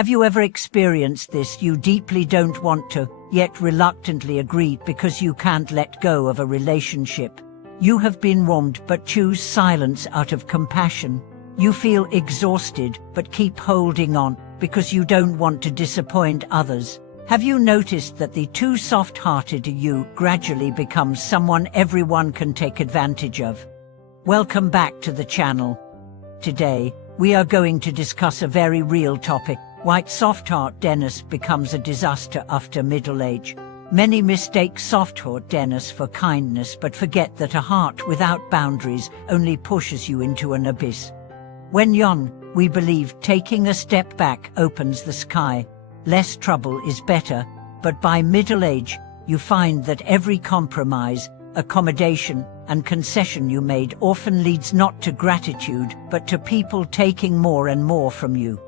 Have you ever experienced this? You deeply don't want to, yet reluctantly agree because you can't let go of a relationship. You have been wronged but choose silence out of compassion. You feel exhausted but keep holding on because you don't want to disappoint others. Have you noticed that the too soft-hearted you gradually becomes someone everyone can take advantage of? Welcome back to the channel. Today, we are going to discuss a very real topic: why soft-heartedness becomes a disaster after middle age. Many mistake soft-heartedness for kindness but forget that a heart without boundaries only pushes you into an abyss. When young, we believe taking a step back opens the sky. Less trouble is better, but by middle age, you find that every compromise, accommodation, and concession you made often leads not to gratitude, but to people taking more and more from you.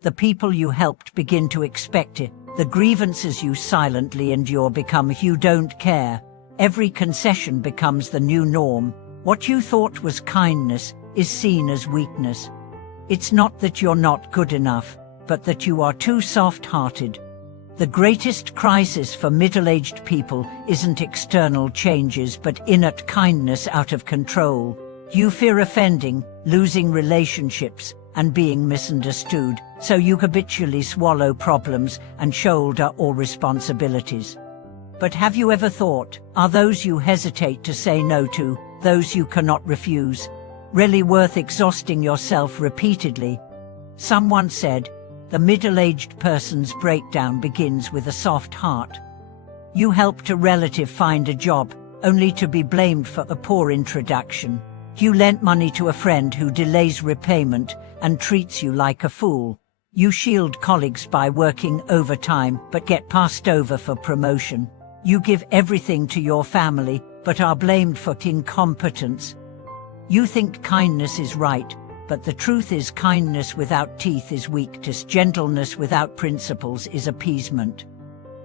The people you helped begin to expect it. The grievances you silently endure become you don't care. Every concession becomes the new norm. What you thought was kindness is seen as weakness. It's not that you're not good enough, but that you are too soft-hearted. The greatest crisis for middle-aged people isn't external changes but inner kindness out of control. You fear offending, losing relationships, and being misunderstood, so you habitually swallow problems and shoulder all responsibilities. But have you ever thought, are those you hesitate to say no to, those you cannot refuse, really worth exhausting yourself repeatedly? Someone said, the middle-aged person's breakdown begins with a soft heart. You helped a relative find a job, only to be blamed for a poor introduction. You lent money to a friend who delays repayment and treats you like a fool. You shield colleagues by working overtime but get passed over for promotion. You give everything to your family but are blamed for incompetence. You think kindness is right, but the truth is kindness without teeth is weakness. Gentleness without principles is appeasement.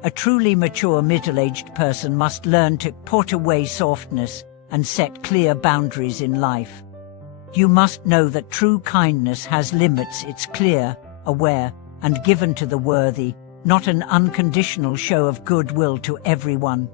A truly mature middle-aged person must learn to put away softness and set clear boundaries in life. You must know that true kindness has limits. It's clear, aware, and given to the worthy, not an unconditional show of goodwill to everyone.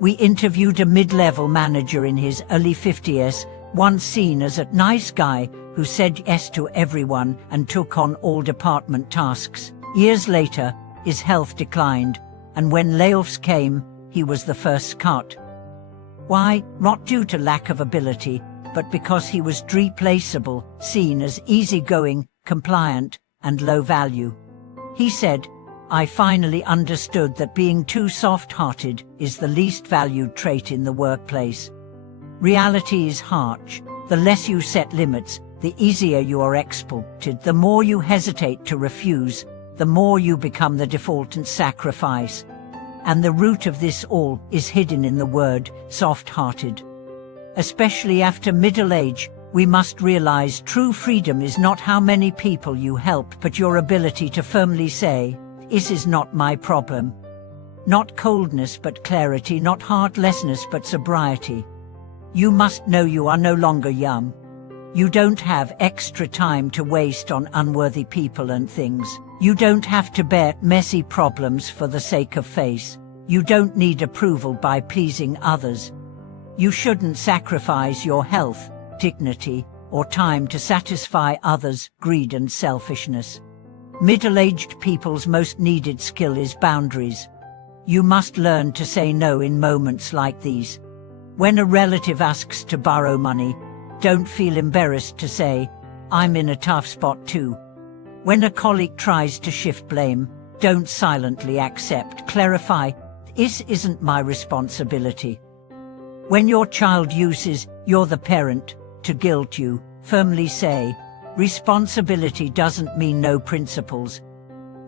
We interviewed a mid-level manager in his early 50s, once seen as a nice guy who said yes to everyone and took on all department tasks. Years later, his health declined, and when layoffs came, he was the first cut. Why? Not due to lack of ability, but because he was replaceable, seen as easygoing, compliant, and low value. He said, I finally understood that being too soft-hearted is the least valued trait in the workplace. Reality is harsh. The less you set limits, the easier you are exploited. The more you hesitate to refuse, the more you become the default and sacrifice. And the root of this all is hidden in the word soft-hearted. Especially after middle age, we must realize true freedom is not how many people you help, but your ability to firmly say, this is not my problem. Not coldness but clarity, not heartlessness but sobriety. You must know you are no longer young. You don't have extra time to waste on unworthy people and things. You don't have to bear messy problems for the sake of face. You don't need approval by pleasing others. You shouldn't sacrifice your health, dignity, or time to satisfy others' greed and selfishness. Middle-aged people's most needed skill is boundaries. You must learn to say no in moments like these. When a relative asks to borrow money, don't feel embarrassed to say, I'm in a tough spot too. When a colleague tries to shift blame, don't silently accept. Clarify, this isn't my responsibility. When your child uses, you're the parent, to guilt you, firmly say, responsibility doesn't mean no principles.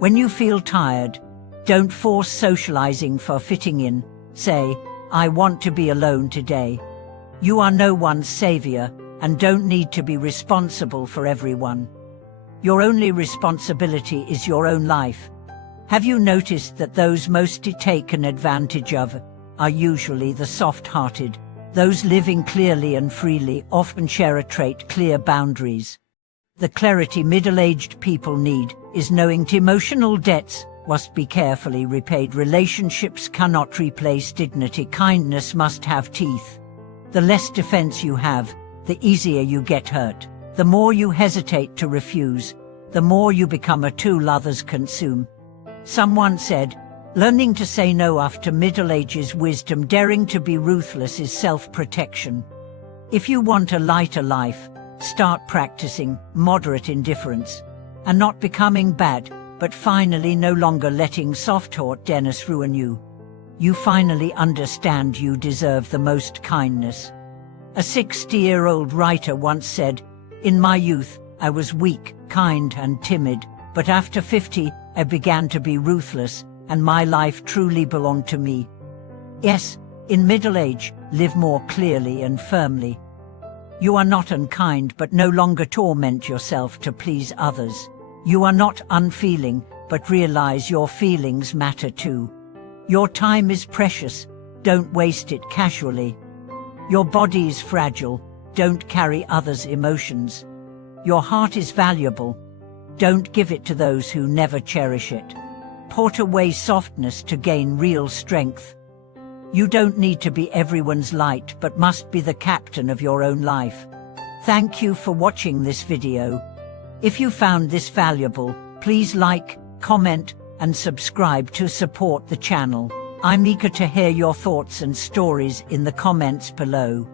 When you feel tired, don't force socializing for fitting in. Say, I want to be alone today. You are no one's savior and don't need to be responsible for everyone. Your only responsibility is your own life. Have you noticed that those most taken advantage of are usually the soft-hearted? Those living clearly and freely often share a trait: clear boundaries. The clarity middle-aged people need is knowing that emotional debts must be carefully repaid. Relationships cannot replace dignity. Kindness must have teeth. The less defense you have, the easier you get hurt. The more you hesitate to refuse, the more you become a tool others consume. Someone said, learning to say no after middle age is wisdom. Daring to be ruthless is self-protection. If you want a lighter life, start practicing moderate indifference, and not becoming bad, but finally no longer letting soft-heartedness ruin you. You finally understand you deserve the most kindness. A 60-year-old writer once said, "In my youth, I was weak, kind and timid, but after 50, I began to be ruthless, and my life truly belonged to me." Yes, in middle age, live more clearly and firmly. You are not unkind, but no longer torment yourself to please others. You are not unfeeling, but realize your feelings matter too. Your time is precious, don't waste it casually. Your body is fragile, don't carry others' emotions. Your heart is valuable, don't give it to those who never cherish it. Put away softness to gain real strength. You don't need to be everyone's light, but must be the captain of your own life. Thank you for watching this video. If you found this valuable, please like, comment, and subscribe to support the channel. I'm eager to hear your thoughts and stories in the comments below.